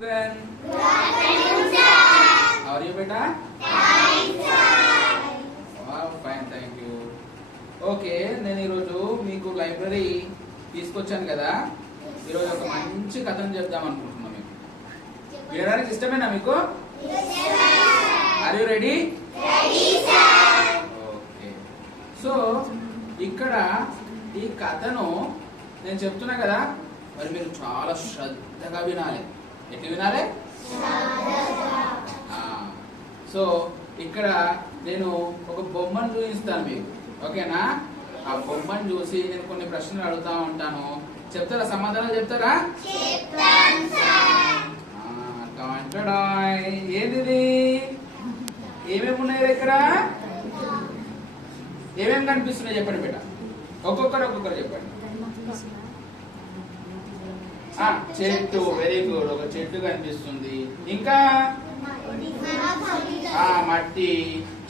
Good afternoon, sir. How are you, beta? Fine, sir. Wow, fine, thank you. Okay, నేను ఈరోజు మీకు library తీసుకొచ్చాను కదా. ఈరోజు ఒక మంచి కథను చెప్దాం అనుకుంటున్నాను. మీకు వినడానికి ఇష్టమేనా మీకు? Are you ready? Okay, so ఇక్కడ ఈ కథను నేను చెప్తున్నా కదా, మరి మీరు చాలా శ్రద్ధగా వినాలి. ఎట్లా వినాలి? సో ఇక్కడ నేను ఒక బొమ్మను చూపిస్తాను మీకు, ఓకేనా? ఆ బొమ్మను చూసి నేను కొన్ని ప్రశ్నలు అడుగుతా ఉంటాను. చెప్తారా? సమాధానాలు చెప్తారా? ఏంటిది? ఏమేమి ఉన్నాయి ఇక్కడ? ఏమేమి కనిపిస్తున్నాయి చెప్పండి బిడ్డ. ఒక్కొక్కరు చెప్పండి. చెట్టు, వెరీ గుడ్. ఒక చెట్టు కనిపిస్తుంది. ఇంకా మట్టి,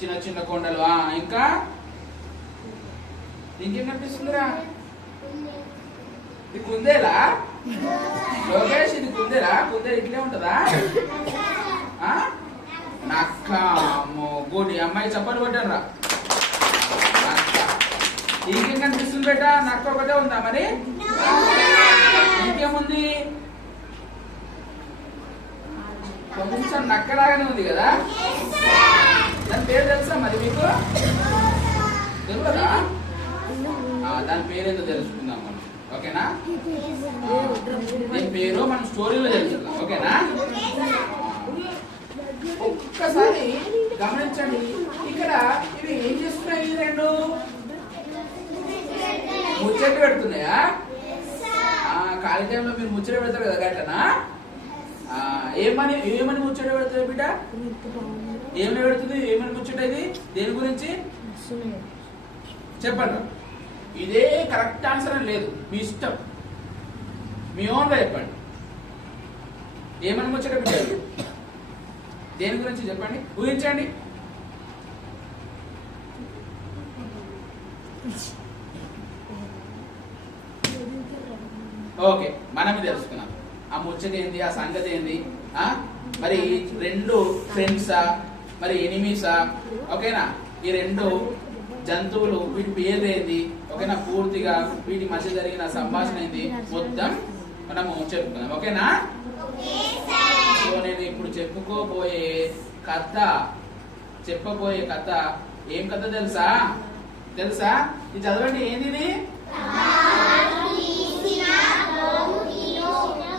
చిన్న చిన్న కొండలు. ఇంకా ఇంకేం కనిపిస్తుందిరా? ఇది కుందేలా? లోకేష్, ఇది కుందేలా? కుందేలు ఇట్లే ఉంటదా? నక్క. గుడి అమ్మాయి చప్పలు కొట్టాను రా. ఇంకేం కనిపిస్తుంది బేట? నక్క ఒకటే ఉందా? మరి ఇంకేముంది? కొంచెం నక్కలాగానే ఉంది కదా. దాని పేరు తెలుసా మరి మీకు? తెలుసా? దాని పేరేందో తెలుసుకుందాం మనం, ఓకేనా? దీని పేరు మనం స్టోరీలో తెలుసుకుందాం, ఓకేనా? ఒక్కసారి గమనించండి. ఇక్కడ ఇవి ఏం చేస్తున్నాయి? ఈ రెండు ముచ్చట్లు పెడుతున్నాయా? ఖాళీ టైంలో మీరు ముచ్చట పెడతారు కదా, గట్టనా? ఏమని ముచ్చట పెడతారు బిడ్డ? ఏమని పెడుతుంది? ఏమని ముచ్చట? ఇది దేని గురించి చెప్పండి. ఇదే కరెక్ట్ ఆన్సర్ అని లేదు, మీ ఇష్టం, మీ ఓన్గా చెప్పండి. ఏమని ముచ్చట బిడ్డ? దేని గురించి చెప్పండి, ఊహించండి. ఓకే, మనమే తెలుసుకున్నాం ఆ ముచ్చట ఏంది, ఆ సంగతి ఏంది. మరి రెండు ఫ్రెండ్సా, మరి ఎనిమీసా? ఓకేనా? ఈ రెండు జంతువులు, వీటి పేరు ఏంది? ఓకేనా? పూర్తిగా వీటి మధ్య జరిగిన సంభాషణ ఏంది మొత్తం మనము చెప్పుకుందాం, ఓకేనా? సో నేను ఇప్పుడు చెప్పబోయే కథ ఏం కథ తెలుసా? ఇది చదవండి. ఏంది ఇది?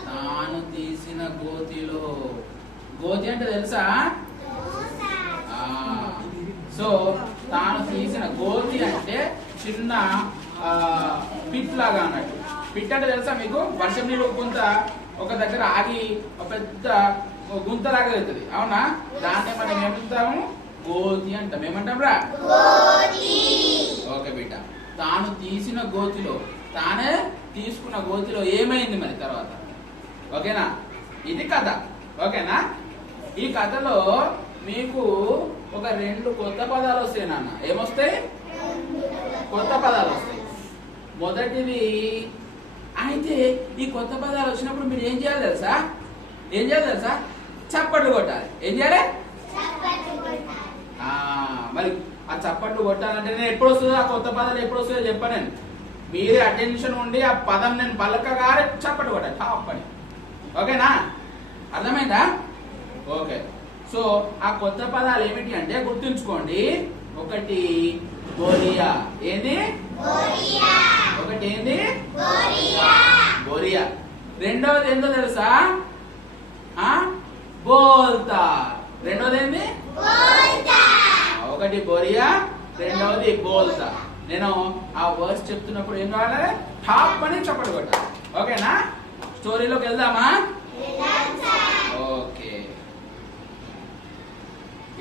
తాను తీసిన గోతిలో. గోతి అంటే తెలుసా? సో తాను తీసిన గోతి అంటే చిన్న పిట్ లాగా అన్నట్టు. పిట్ అంటే తెలుసా మీకు? వర్షం నీళ్ళు గుంత ఒక దగ్గర ఆగి ఒక పెద్ద గుంతలాగా అవుతుంది, అవునా? దాన్నే మనం ఏమంటాము? గోతి అంటాం. ఏమంటాం రా? ఓకే బిడ్డ, తాను తీసిన గోతిలో, తానే తీసుకున్న గోతిలో ఏమైంది మరి తర్వాత? ఓకేనా? ఇది కథ, ఓకేనా? ఈ కథలో మీకు ఒక రెండు కొత్త పదాలు వస్తాయి నాన్న. ఏమొస్తాయి? కొత్త పదాలు వస్తాయి. మొదటిది అయితే ఈ కొత్త పదాలు వచ్చినప్పుడు మీరు ఏం చేయాలి తెలుసా? చప్పట్లు కొట్టాలి. ఏం చేయాలి? మరి ఆ చప్పట్లు కొట్టాలంటే నేను ఎప్పుడు వస్తుందో, ఆ కొత్త పదాలు ఎప్పుడు వస్తుందో చెప్పాను నేను. మీరే అటెన్షన్ ఉండి ఆ పదం నేను పలకగానే చప్పట్లు కొట్టాలి, టాప్ అని. ఓకేనా? అర్థమైందా? ఓకే, సో ఆ కొత్త పదాలు ఏమిటి అంటే గుర్తుంచుకోండి. ఒకటి బోరియా. ఏంది? ఒకటి ఏంది? బోరియా. రెండవది ఏందో తెలుసా? బోల్తా. రెండవది ఏంది? ఒకటి బోరియా, రెండవది బోల్తా. నేను ఆ వర్డ్స్ చెప్తున్నప్పుడు ఏం కావాలి? టాప్ అని చప్పట్లు కొట్టాలి, ఓకేనా? స్టోరీలోకి వెళ్దామా? ఓకే,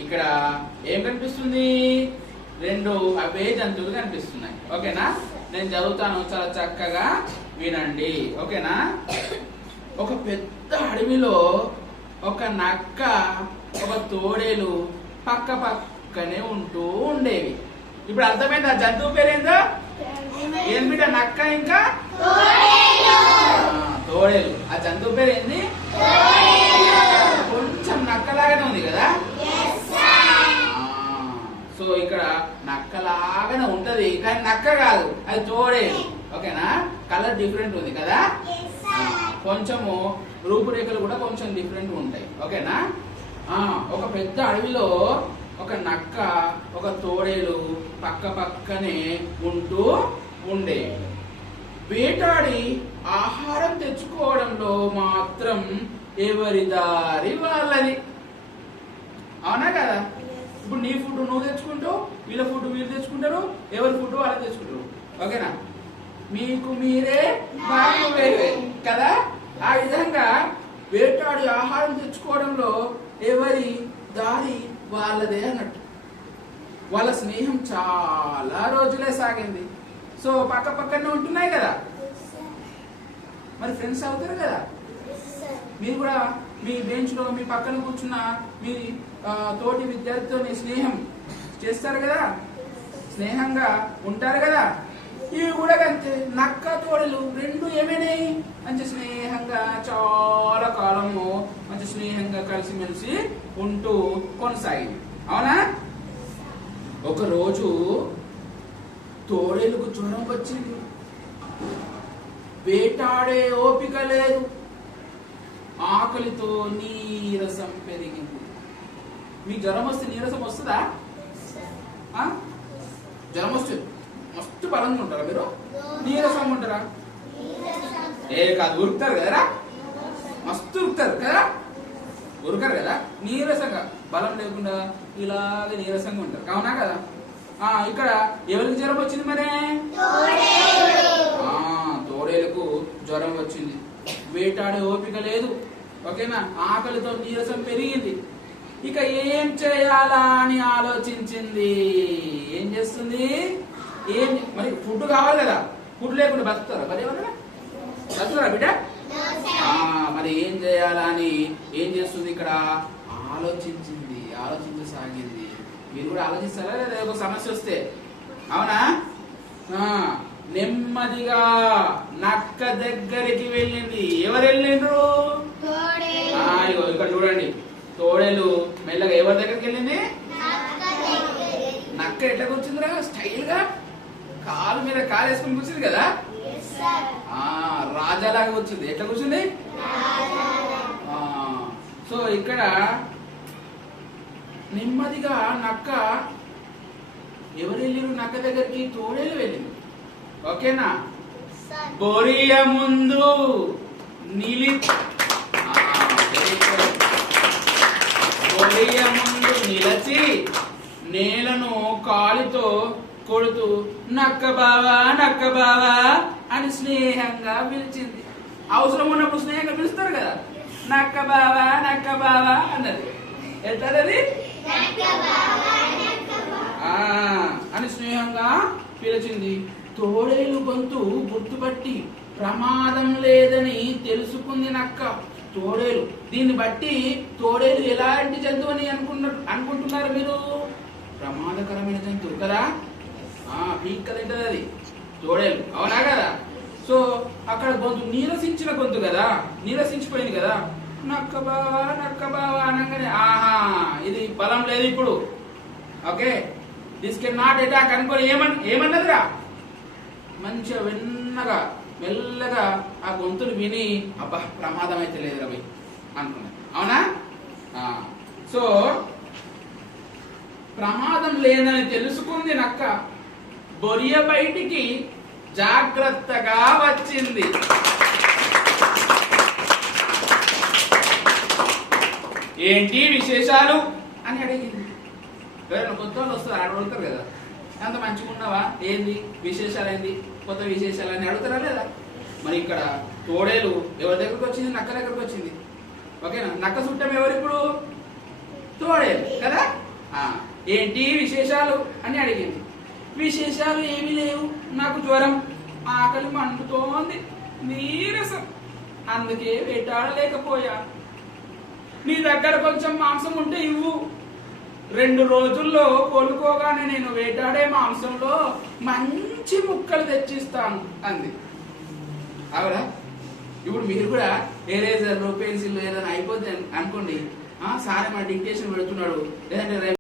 ఇక్కడ ఏం కనిపిస్తుంది? రెండు అవే జంతువులు కనిపిస్తున్నాయి, ఓకేనా? నేను చదువుతాను, చాలా చక్కగా వినండి, ఓకేనా? ఒక పెద్ద అడవిలో ఒక నక్క, ఒక తోడేలు పక్క పక్కనే ఉంటూ ఉండేవి. ఇప్పుడు అర్థమైంది ఆ జంతువు పేరేందో? ఏం బిడ్డ? నక్క ఇంకా తోడేలు. ఆ జంతువు పేరు ఏంది? నక్క కాదు, అది తోడేలు. ఓకేనా? కలర్ డిఫరెంట్ ఉంది కదా, కొంచెము రూపురేఖలు కూడా కొంచెం డిఫరెంట్ ఉంటాయి. ఓకేనా? ఒక పెద్ద అడవిలో ఒక నక్క ఒక తోడేలు పక్క పక్కనే ఉంటూ ఉండే. వేటాడి ఆహారం తెచ్చుకోవడంలో మాత్రం ఎవరి దారి వాళ్ళది. అవునా కదా? ఇప్పుడు నీ ఫుడ్ నువ్వు తెచ్చుకుంటావు, వీళ్ళ ఫుడ్ మీరు తెచ్చుకుంటారు, ఎవరి ఫుడ్ వాళ్ళు తెచ్చుకుంటారు. ఓకేనా? మీకు మీరే బాగా వేరే కదా. ఆ విధంగా వేటాడి ఆహారం తెచ్చుకోవడంలో ఎవరి దారి వాళ్ళదే అన్నట్టు. వాళ్ళ స్నేహం చాలా రోజులే సాగింది. సో పక్క పక్కనే ఉంటున్నాయి కదా, మరి ఫ్రెండ్స్ అవుతారు కదా. మీరు కూడా మీ బెంచ్ లో మీ పక్కన కూర్చున్న మీ తోటి విద్యార్థితో స్నేహం చేస్తారు కదా, స్నేహంగా ఉంటారు కదా. ఇవి కూడా అంతే, నక్క తోడలు రెండు ఏమైనాయి, మంచి స్నేహంగా చాలా కాలము మంచి స్నేహంగా కలిసిమెలిసి ఉంటూ కొనసాగింది. అవునా? ఒకరోజు తోడేలుకు జ్వరం వచ్చింది. వేటాడే ఓపిక లేదు, ఆకలితో నీరసం పెరిగింది. మీకు జ్వరం వస్తే నీరసం వస్తుందా? జ్వరం వస్తుంది మస్తు బలంగా ఉంటారా మీరు? నీరసంగా ఉంటారా? కాదు, ఉరుకుతారు కదరా, మస్తు ఉరుకుతారు కదా, ఉరకరు కదా. నీరసంగా బలం లేకుండా ఇలాగే నీరసంగా ఉంటారు. అవునా కదా? ఇక్కడ ఎవరికి జ్వరం వచ్చింది మరి? తోడేలకు జ్వరం వచ్చింది. వేటాడే ఓపిక లేదు. ఓకేనా? ఆకలితో నీరసం పెరిగింది. ఇక ఏం చేయాలా అని ఆలోచించింది. ఏం చేస్తుంది? మరి ఫుడ్ కావాలి కదా, ఫుడ్ లేకుండా బతుకుతారా? బతుకుతారా బిడ్డ? మరి ఏం చేయాలా అని ఏం చేస్తుంది? ఇక్కడ ఆలోచించసాగింది. మీరు కూడా ఆలోచిస్తారా లేదా ఒక సమస్య వస్తే? అవునా? నెమ్మదిగా నక్క దగ్గరికి వెళ్ళింది. ఎవరు వెళ్ళిండ్రు? ఇక్కడ చూడండి, తోడేలు మెల్లగా ఎవరి దగ్గరికి వెళ్ళింది? నక్క ఎట్లా కూర్చుందిరా? స్టైల్ గా కాలు మీద కాలు వేసుకుని కూర్చుంది కదా, రాజాలాగా వచ్చింది. ఎట్లా కూర్చుంది? సో ఇక్కడ నెమ్మదిగా నక్క ఎవరు వెళ్ళిరు? నక్క దగ్గరికి తోడేలు వెళ్ళింది. ఓకేనా? బొరియ ముందు నిలచి నేలను కాలితో కొడుతూ నక్క బావా అని స్నేహంగా పిలిచింది. అవసరం ఉన్నప్పుడు స్నేహంగా పిలుస్తారు కదా, నక్క బావా అన్నది. ఎట్లది? అని స్నేహంగా పిలిచింది. తోడేలు గొంతు గుర్తుపట్టి ప్రమాదం లేదని తెలుసుకుంది నక్క. తోడేలు, దీన్ని బట్టి తోడేలు ఎలాంటి జంతువు అని అనుకుంటున్నారు మీరు? ప్రమాదకరమైన జంతువు కదా, పీక్ తింటది అది తోడేలు. అవునా కదా? సో అక్కడ గొంతు నీరసించిన గొంతు కదా, నీరసించిపోయింది కదా. నక్క బావా అనగానే ఇది బలం లేదు ఇప్పుడు. Okay, this can not attack అనుకోని ఏమన్నదిరా? మంచిగా వెన్నగా మెల్లగా ఆ గొంతులు విని అబ్బా ప్రమాదం అయితే లేదు రవి అనుకున్నాను. అవునా? సో ప్రమాదం లేదని తెలుసుకుంది నక్క. బొరియ బయటికి జాగ్రత్తగా వచ్చింది. ఏంటి విశేషాలు అని అడిగింది. ఎవరైనా కొత్త వాళ్ళు వస్తారు, అడుగుతారు కదా, అంత మంచిగా ఉన్నావా, ఏంది విశేషాలు, ఏంది కొత్త విశేషాలు అని అడుగుతారా లేదా? మరి ఇక్కడ తోడేలు ఎవరి దగ్గరకు వచ్చింది? నక్క దగ్గరకు వచ్చింది. ఓకేనా? నక్క చుట్టం ఎవరు ఇప్పుడు? తోడేలు కదా. ఏంటి విశేషాలు అని అడిగింది. విశేషాలు ఏమీ లేవు, నాకు జ్వరం, ఆకలి మండుతోంది, నీరసం, అందుకే వేటాడలేకపోయా. నీ దగ్గర కొంచెం మాంసం ఉంటే ఇవ్వు, 2 రోజుల్లో కోలుకోగానే నేను వేటాడే మాంసంలో మంచి ముక్కలు తెచ్చిస్తాను అంది. అవునా? ఇప్పుడు మీరు కూడా ఎరేజర్లు పెన్సిల్ ఏదైనా అయిపోతే అనుకోండి, సార్ మా డిక్టేషన్ పెడుతున్నాడు, లేదంటే